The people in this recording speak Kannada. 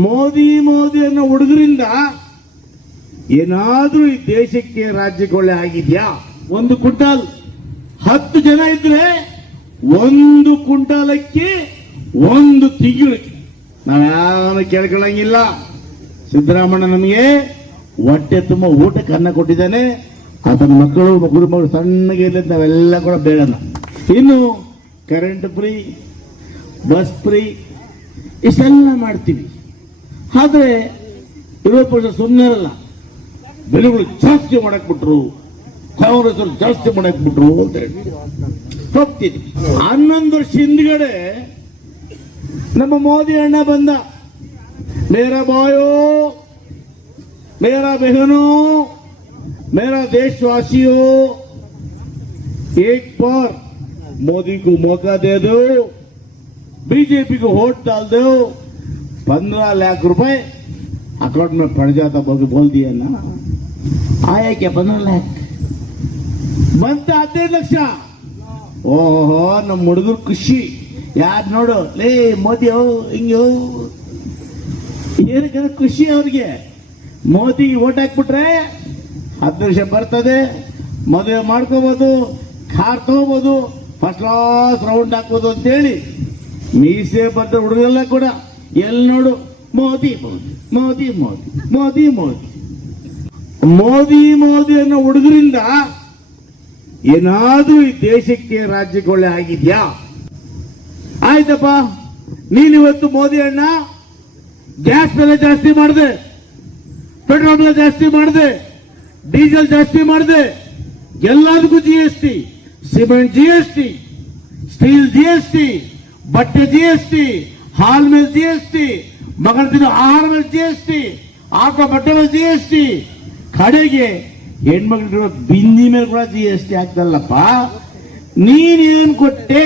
ಮೋದಿ ಮೋದಿ ಅನ್ನೋ ಹುಡುಗರಿಂದ ಏನಾದ್ರೂ ಈ ದೇಶಕ್ಕೆ ರಾಜ್ಯಕ್ಕೆ ಒಳ್ಳೆ ಆಗಿದ್ಯಾ? ಒಂದು ಕ್ವಿಂಟಾಲ್ 10 ಜನ ಇದ್ರೆ 1 ಕ್ವಿಂಟಾಲಕ್ಕೆ 1 ತಿಂಗಳಿಗೆ ನಾವ್ಯಾರು ಕೇಳ್ಕೊಳ್ಳಂಗಿಲ್ಲ. ಸಿದ್ದರಾಮಣ್ಣ ನಮಗೆ ಹೊಟ್ಟೆ ತುಂಬ ಊಟಕ್ಕೆ ಅನ್ನ ಕೊಟ್ಟಿದ್ದಾನೆ. ಆತನ ಮಕ್ಕಳು ಸಣ್ಣಗೆ ಇಲ್ಲದ ನಾವೆಲ್ಲ ಕೂಡ ಬೇಡನ. ಇನ್ನು ಕರೆಂಟ್ ಫ್ರೀ, ಬಸ್ ಫ್ರೀ ಇಷ್ಟೆಲ್ಲ ಮಾಡ್ತೀವಿ. ಆದ್ರೆ 20% ಸುಮ್ಮನೆ ಅಲ್ಲ, ಬೆಲೆಗಳು ಜಾಸ್ತಿ ಮಾಡಕ್ ಬಿಟ್ರು, ಕಾಂಗ್ರೆಸ್ ಅವರು ಜಾಸ್ತಿ ಮಾಡಕ್ ಬಿಟ್ರು ಅಂತ ಹೇಳಿ ಹೋಗ್ತೀನಿ. 11 ವರ್ಷ ಹಿಂದ್ಗಡೆ ನಮ್ಮ ಮೋದಿ ಅಣ್ಣ ಬಂದ. ಮೇರಾ ಬಾಯೋ, ಮೇರಾ ಬೆಹನೋ, मेरा देशवासियों, एक बार मोदी को मौका दे दो, बीजेपी को वोट डाल दो, 15 लाख रुपए अकाउंट में पड़ जाता बोल दिया ना. आया क्या 15 लाख? बनता 15 ಲಕ್ಷ. ಓಹೋ, ನಮ್ಮ ಹುಡುಗರು ಖುಷಿ. ಯಾರು ನೋಡು, ಲೇ ಮೋದಿ ಹಿಂಗೋ ಏನಕ್ಕೆ ಖುಷಿ ಅವ್ರಿಗೆ. ಮೋದಿ ವೋಟ್ ಹಾಕ್ಬಿಟ್ರೆ 10 ಲಕ್ಷ ಬರ್ತದೆ, ಮದುವೆ ಮಾಡ್ಕೋಬಹುದು, ಕಾರ್ ತಗೋಬಹುದು, ಫಸ್ಟ್ ಕ್ಲಾಸ್ ರೌಂಡ್ ಹಾಕ್ಬೋದು ಅಂತೇಳಿ ಮೀಸೆ ಬರ್ತ ಹುಡುಗರೆಲ್ಲ ಕೂಡ ಎಲ್ಲಿ ನೋಡು ಮೋದಿ ಮೋದಿ ಮೋದಿ ಮೋದಿ ಮೋದಿ ಮೋದಿ ಮೋದಿ ಮೋದಿ ಅನ್ನೋ ಹುಡುಗರಿಂದ ಏನಾದ್ರೂ ಈ ದೇಶಕ್ಕೆ ರಾಜ್ಯಕ್ಕೆ ಒಳ್ಳೆ ಆಗಿದ್ಯಾ? ಆಯ್ತಪ್ಪ, ನೀನಿವತ್ತು ಮೋದಿ ಅಣ್ಣ ಗ್ಯಾಸ್ ಬೆಲೆ ಜಾಸ್ತಿ ಮಾಡಿದೆ, ಪೆಟ್ರೋಲ್ ಬೆಲೆ ಜಾಸ್ತಿ ಮಾಡಿದೆ, ಡೀಸೆಲ್ ಜಾಸ್ತಿ ಮಾಡಿದೆ, ಎಲ್ಲದಕ್ಕೂ GST, cement GST, steel GST, ಬಟ್ಟೆ GST, ಹಾಲ್ ಮೇಲೆ GST, ಮಗನ ತಿನ್ನೋ ಆಹಾರ ಮೇಲೆ GST, ಹಾಕೋ ಬಟ್ಟೆ ಮೇಲೆ GST, ಕಡೆಗೆ ಹೆಣ್ಮಕ್ಳಿರೋ ಬಿಂದಿ ಮೇಲೆ ಕೂಡ GST ಆಗ್ತಲ್ಲಪ್ಪ. ನೀನೇನ್ ಕೊಟ್ಟೆ?